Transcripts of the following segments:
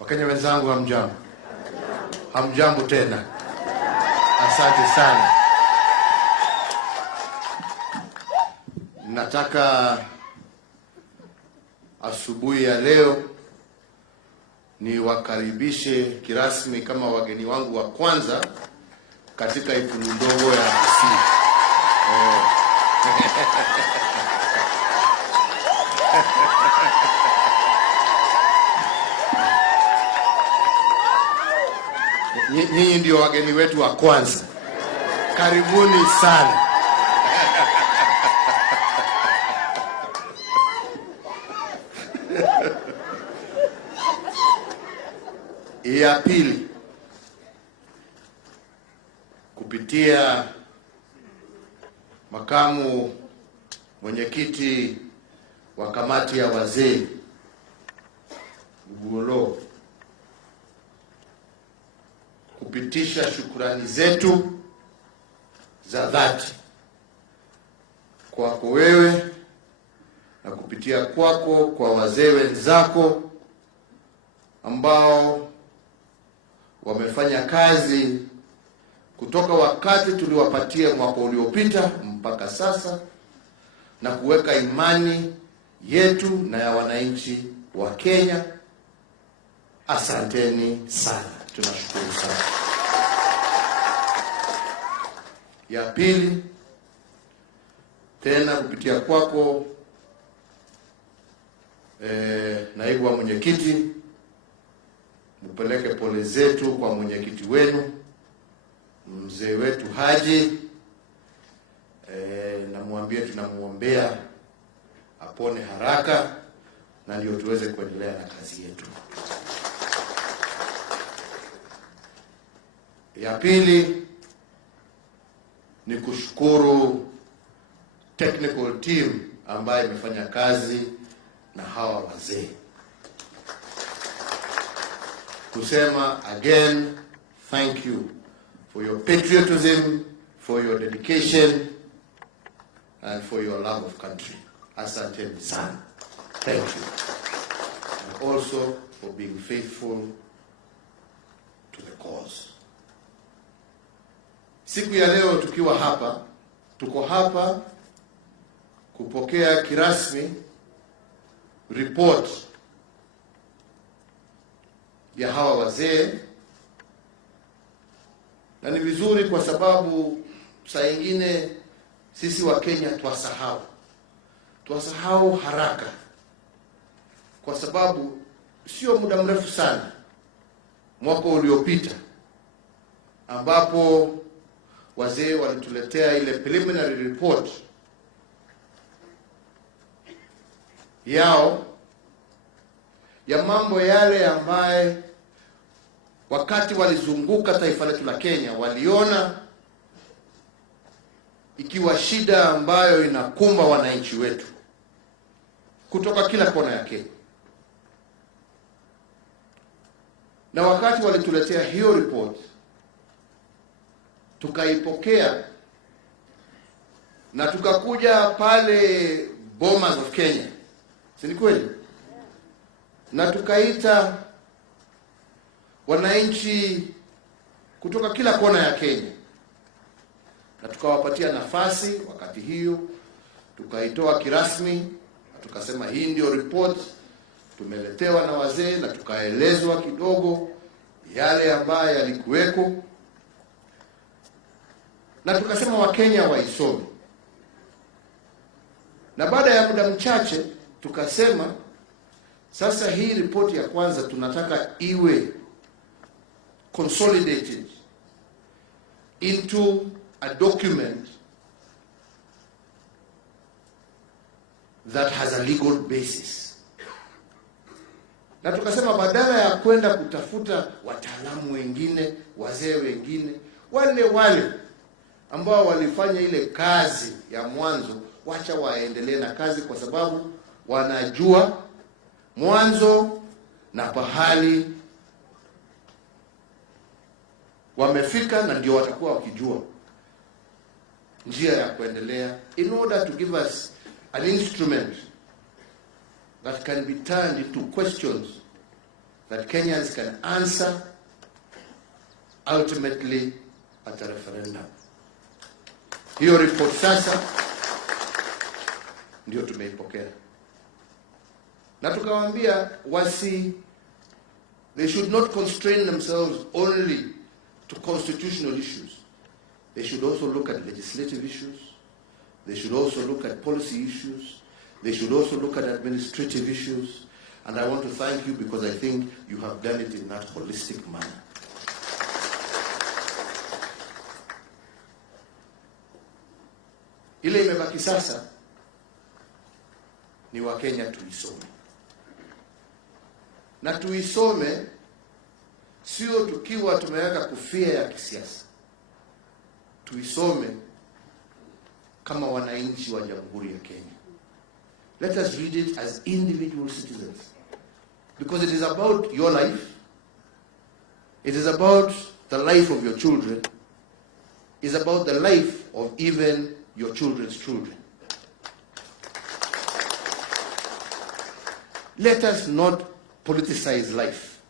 Wakenya wenzangu, hamjambo? Hamjambo tena. Asante sana. Nataka asubuhi ya leo ni wakaribishe kirasmi kama wageni wangu wa kwanza katika ikulu ndogo ya Kisii. Nyinyi ndio wageni wetu wa kwanza. Karibuni sana. Ya pili, kupitia makamu mwenyekiti wa kamati ya wazee Uhuru, kupitisha shukrani zetu za dhati kwako wewe na kupitia kwako kwa wazee wenzako ambao wamefanya kazi kutoka wakati tuliwapatia mwaka uliopita mpaka sasa na kuweka imani yetu na ya wananchi wa Kenya. Asanteni sana. Tunashukuru sana. Ya pili, tena kupitia kwako naibu wa mwenyekiti, mpeleke pole zetu kwa mwenyekiti wenu mzee wetu Haji, na muambie tunamuombea apone haraka na ndio tuweze kuendelea na kazi yetu. Ya pili ni kushukuru technical team ambayo imefanya kazi na hawa wazee. Kusema again, thank you for your patriotism, for your dedication, and for your love of country. Asanteni sana. Thank you. And also for being faithful to the cause. Siku ya leo tukiwa hapa, tuko hapa kupokea kirasmi report ya hawa wazee, na ni vizuri kwa sababu saa nyingine sisi wa Kenya twasahau haraka, kwa sababu sio muda mrefu sana mwaka uliopita ambapo wazee walituletea ile preliminary report yao ya mambo yale ambaye wakati walizunguka taifa letu la Kenya waliona ikiwa shida ambayo inakumba wananchi wetu kutoka kila kona ya Kenya. Na wakati walituletea hiyo report, tukaipokea na tukakuja pale Bomas of Kenya, si ni kweli? Na tukaita wananchi kutoka kila kona ya Kenya na tukawapatia nafasi. Wakati hiyo tukaitoa kirasmi na tukasema hii ndio report tumeletewa na wazee, na tukaelezwa kidogo yale ambayo yalikuweko, na tukasema Wakenya waisome. Na baada ya muda mchache tukasema sasa hii ripoti ya kwanza tunataka iwe consolidated into a document that has a legal basis. Na tukasema badala ya kwenda kutafuta wataalamu wengine, wazee wengine, wale ambao walifanya ile kazi ya mwanzo, wacha waendelee na kazi, kwa sababu wanajua mwanzo na pahali wamefika, na ndio watakuwa wakijua njia ya kuendelea, in order to give us an instrument that can be turned into questions that Kenyans can answer ultimately at a referendum. Hiyo report sasa ndio tumeipokea. Na tukawaambia they should not constrain themselves only to constitutional issues. They should also look at legislative issues. They should also look at policy issues. They should also look at administrative issues. And I want to thank you because I think you have done it in that holistic manner. Ile imebaki sasa ni Wakenya tuisome. Na tuisome sio tukiwa tumeweka kofia ya kisiasa. Tuisome kama wananchi wa Jamhuri ya Kenya. Let us read it as individual citizens. Because it is about your life. It is about the life of your children. It is about the life of even your children's children. Let us not politicize life.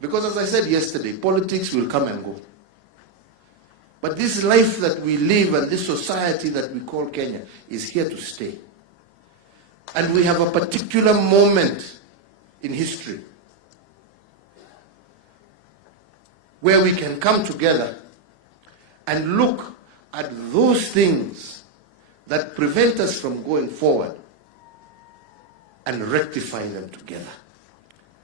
Because as I said yesterday, politics will come and go. But this life that we live and this society that we call Kenya is here to stay. And we have a particular moment in history where we can come together and look at those things that prevent us from going forward and rectify them together.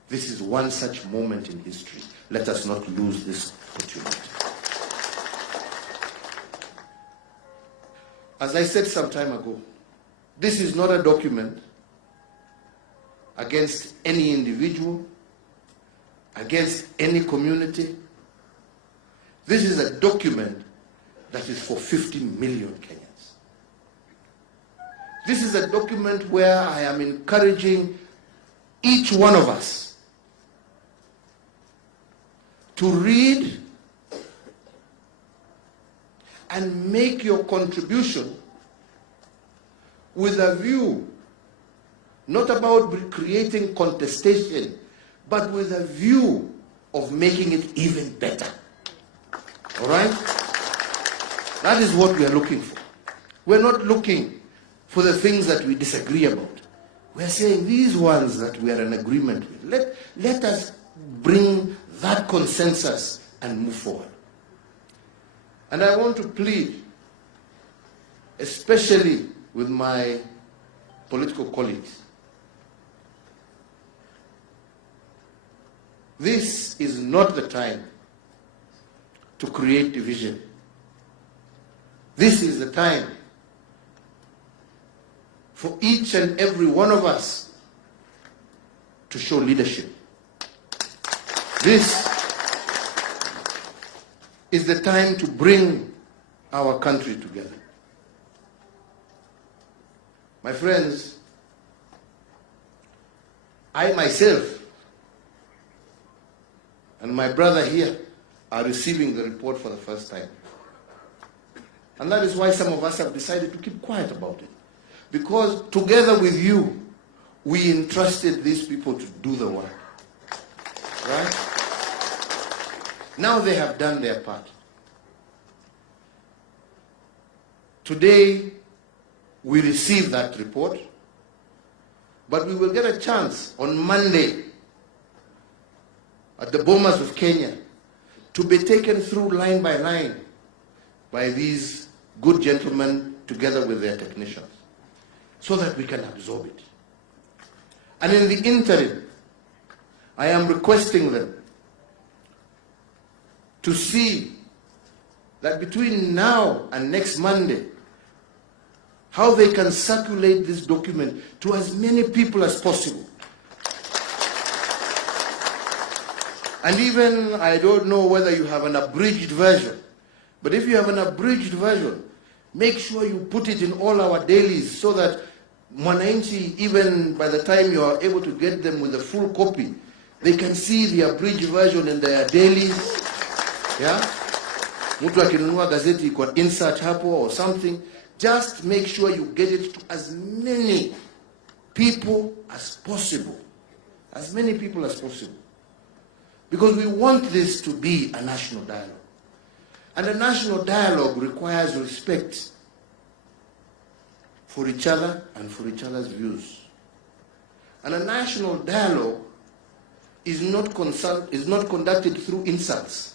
This is one such moment in history. Let us not lose this opportunity. As I said some time ago, this is not a document against any individual, against any community. This is a document that is for 50 million Kenyans. This is a document where I am encouraging each one of us to read and make your contribution with a view not about creating contestation, but with a view of making it even better. All right? That is what we are looking for. We're not looking for the things that we disagree about. We're saying these ones that we are in agreement with, let us bring that consensus and move forward. And I want to plead, especially with my political colleagues, this is not the time to create division. This is the time for each and every one of us to show leadership. This is the time to bring our country together. My friends, I myself and my brother here are receiving the report for the first time. And that is why some of us have decided to keep quiet about it. Because together with you, we entrusted these people to do the work. Right? Now they have done their part. Today, we receive that report, but we will get a chance on Monday at the Bomas of Kenya to be taken through line by line by these good gentlemen together with their technicians so that we can absorb it. And in the interim, I am requesting them to see that between now and next Monday, how they can circulate this document to as many people as possible. And even, I don't know whether you have an abridged version, but if you have an abridged version, make sure you put it in all our dailies so that Mwananchi, even by the time you are able to get them with a full copy, they can see the abridged version in their dailies. Yeah? Mtu akinunua gazeti kwa insert hapo or something. Just make sure you get it to as many people as possible as many people as possible. Because we want this to be a national dialogue. And a national dialogue requires respect for each other and for each other's views. And a national dialogue is not conducted through insults.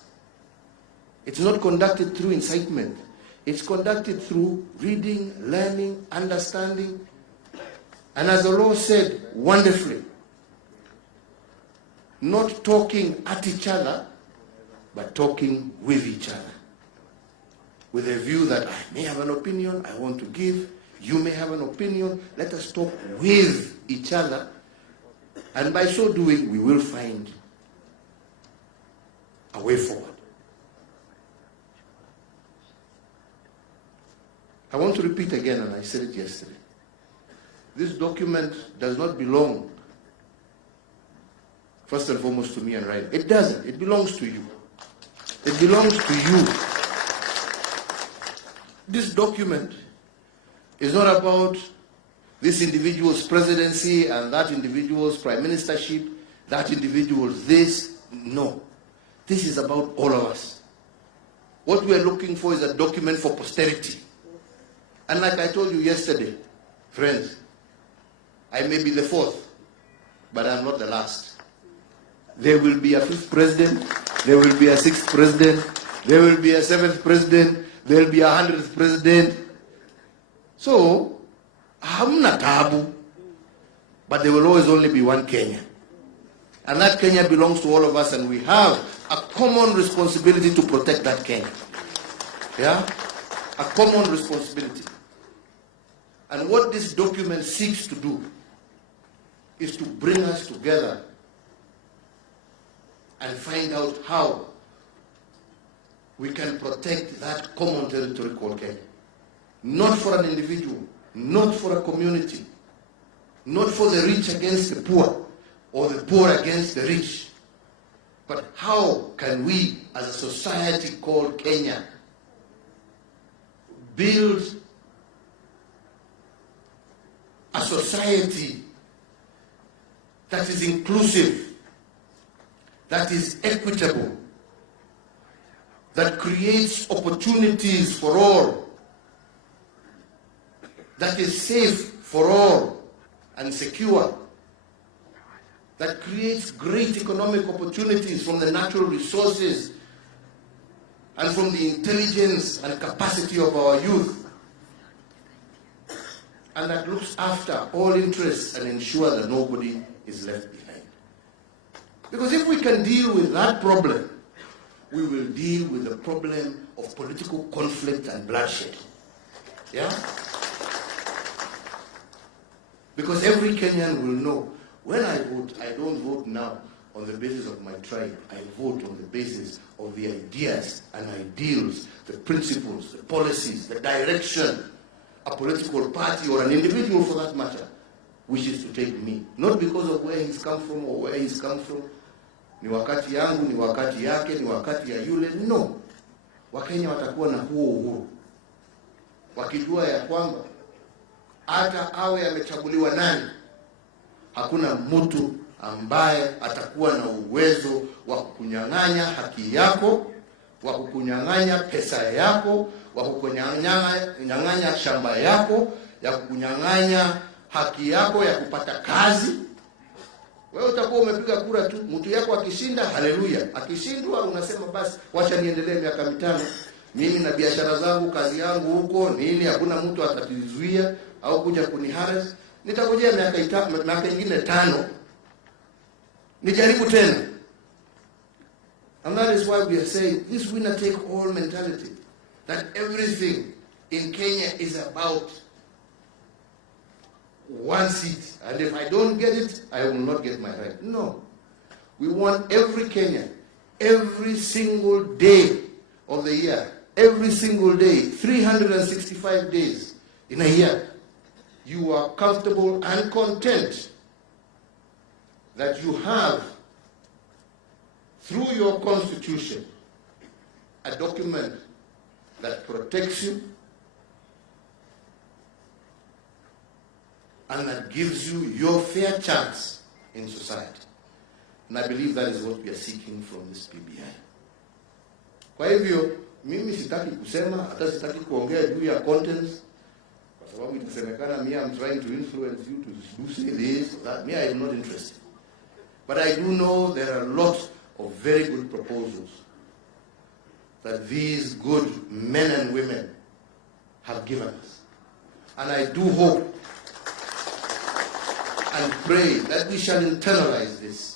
It's not conducted through incitement. It's conducted through reading, learning, understanding, and as the law said wonderfully, not talking at each other, but talking with each other. With a view that I may have an opinion I want to give, you may have an opinion, let us talk with each other, and by so doing we will find a way forward. I want to repeat again, and I said it yesterday, this document does not belong first and foremost to me and Ryan. It doesn't. It belongs to you. It belongs to you. This document is not about this individual's presidency and that individual's prime ministership, that individual's this. No. This is about all of us. What we are looking for is a document for posterity. And like I told you yesterday, friends, I may be the fourth, but I'm not the last. There will be a fifth president, there will be a sixth president, there will be a seventh president, there will be 100th president. So, hamna tabu, but there will always only be one Kenya. And that Kenya belongs to all of us, and we have a common responsibility to protect that Kenya. Yeah? A common responsibility. And what this document seeks to do is to bring us together and find out how we can protect that common territory called Kenya. Not for an individual, not for a community, not for the rich against the poor, or the poor against the rich, but how can we, as a society called Kenya, build a society that is inclusive, that is equitable, that creates opportunities for all, that is safe for all and secure, that creates great economic opportunities from the natural resources and from the intelligence and capacity of our youth, and that looks after all interests and ensure that nobody is left behind. Because if we can deal with that problem, we will deal with the problem of political conflict and bloodshed. Yeah? Because every Kenyan will know, when I vote, I don't vote now on the basis of my tribe. I vote on the basis of the ideas and ideals, the principles, the policies, the direction a political party or an individual for that matter wishes to take me. Not because of where he's come from or where he's come from. Ni wakati yangu, ni wakati yake, ni wakati ya yule. No. Wakenya watakuwa na huo uhuru. Wakijua ya kwamba hata awe amechaguliwa nani, hakuna mtu ambaye atakuwa na uwezo wa kukunyang'anya haki yako, wa kukunyang'anya pesa yako, wa kukunyang'anya shamba yako, ya kukunyang'anya haki yako ya kupata kazi. Wewe utakuwa umepiga kura tu, mtu yako akishinda, haleluya. Akishindwa unasema basi wacha niendelee miaka 5. Mimi na biashara zangu, kazi yangu huko, nini, hakuna mtu atatizuia au kuja kuniharas. Nitangojea miaka ingine 5. Nijaribu tena. And that is why we are saying this winner take all mentality. That everything in Kenya is about one seat. And if I don't get it, I will not get my right. No. We want every Kenyan, every single day of the year, every single day, 365 days in a year, you are comfortable and content that you have, through your constitution, a document that protects you and that gives you your fair chance in society. And I believe that is what we are seeking from this PBI. Kwa hivyo, mimi sitaki kusema, hata sitaki kuongea juu ya contents, kwa sababu itasemekana I'm trying to influence you to do say this or that. Me, I am not interested. But I do know there are lots of very good proposals that these good men and women have given us. And I do hope and pray that we shall internalize this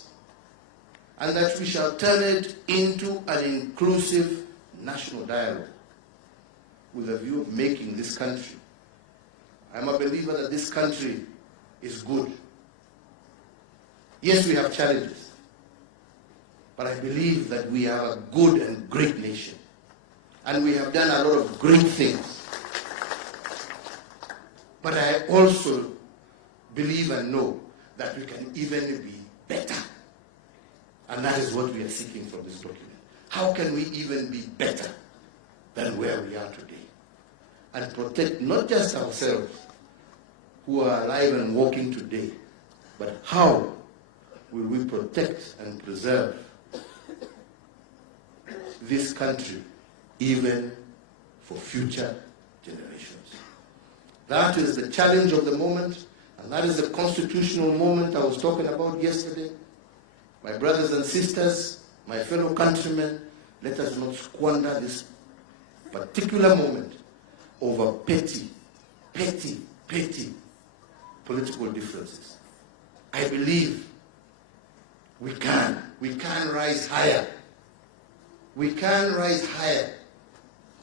and that we shall turn it into an inclusive national dialogue with a view of making this country. I'm a believer that this country is good. Yes, we have challenges, but I believe that we are a good and great nation. And we have done a lot of great things. But I also believe and know that we can even be better. And that is what we are seeking from this document. How can we even be better than where we are today? And protect not just ourselves who are alive and walking today, but how will we protect and preserve this country even for future generations. That is the challenge of the moment, and that is the constitutional moment I was talking about yesterday. My brothers and sisters, my fellow countrymen, let us not squander this particular moment over petty political differences. I believe we can rise higher. We can rise higher.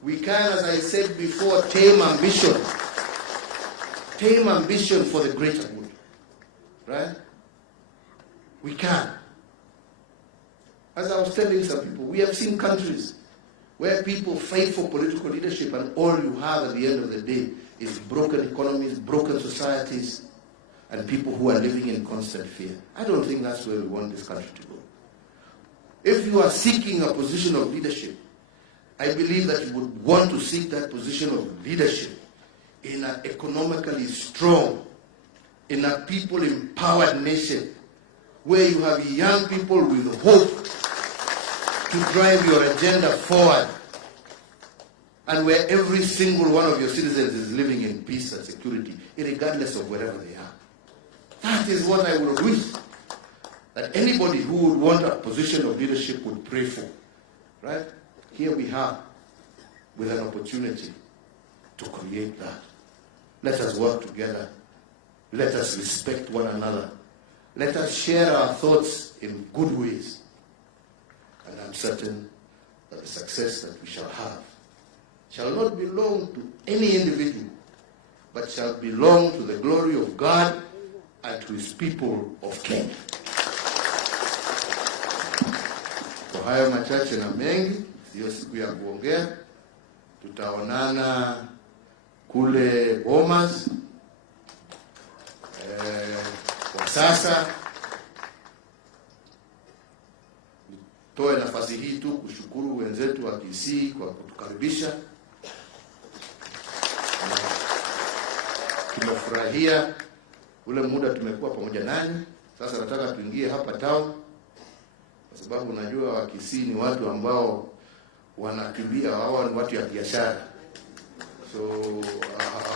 We can, as I said before, tame ambition for the greater good. Right? We can. As I was telling some people, we have seen countries where people fight for political leadership and all you have at the end of the day is broken economies, broken societies, and people who are living in constant fear. I don't think that's where we want this country to go. If you are seeking a position of leadership, I believe that you would want to seek that position of leadership in an economically strong, in a people-empowered nation, where you have young people with hope to drive your agenda forward, and where every single one of your citizens is living in peace and security, regardless of wherever they are. That is what I would wish that anybody who would want a position of leadership would pray for. Right? Here we are with an opportunity to create that. Let us work together. Let us respect one another. Let us share our thoughts in good ways. And I'm certain that the success that we shall have shall not belong to any individual, but shall belong to the glory of God and to his people of Kenya. Kwa hayo machache na mengi, hiyo siku ya kuongea, tutaonana kule Bomas. Kwa sasa toe nafasi hii tu kushukuru wenzetu wa Kisii kwa kutukaribisha. Tumefurahia ule muda tumekuwa pamoja nanyi. Sasa nataka tuingie hapa town, kwa sababu unajua wa Kisii ni watu ambao wanakimbia, wao ni watu ya biashara. So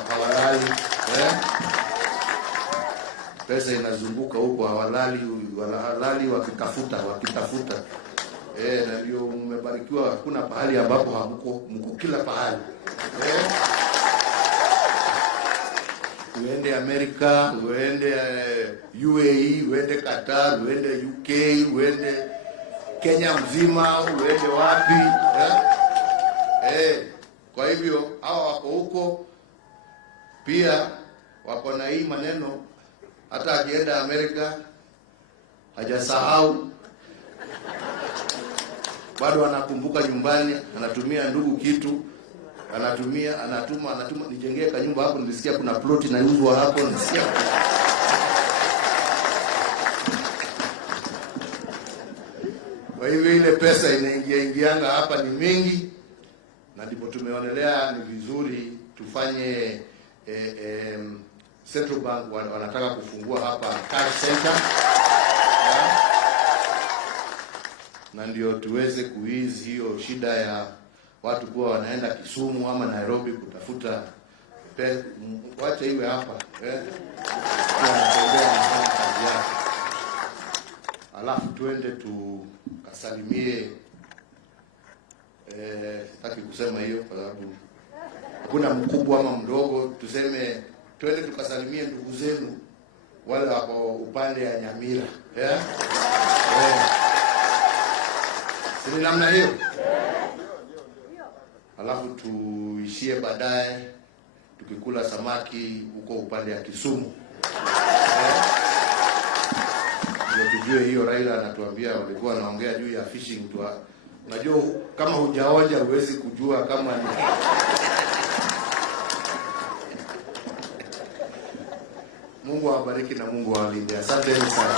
hawalali, pesa inazunguka huko, hawalali wakitafuta. Na ndio mmebarikiwa, hakuna pahali ambapo mko kila pahali. Uende Amerika, uende UAE, uende Qatar, uende UK, uende Kenya mzima, uende wapi. Kwa hivyo hao wako huko pia wako na hii maneno, hata akienda Amerika hajasahau, bado anakumbuka nyumbani, anatumia ndugu kitu, anatuma nijengee kanyumba hapo, nilisikia kuna ploti na inauzwa hapo, nilisikia. Kwa hivyo ile pesa inaingianga hapa ni mingi, na ndipo tumeonelea ni vizuri tufanye Central Bank wanataka kufungua hapa cash center. na ndio tuweze kuizi hiyo shida ya watu kuwa wanaenda Kisumu ama Nairobi kutafuta pesa. Wacha iwe hapa anatembea na kazi yake, alafu tuende tukasalimie. Sitaki kusema hiyo kwa sababu hakuna mkubwa ama mdogo. Tuseme twende tukasalimie ndugu zenu wale wako upande ya Nyamira, si namna hiyo? Alafu tuishie baadaye tukikula samaki huko upande ya Kisumu. Ndio tujue hiyo. Raila anatuambia walikuwa wanaongea juu ya fishing tu. Unajua kama hujaonja huwezi kujua kama ni Mungu awabariki na Mungu awalinde. Asante sana.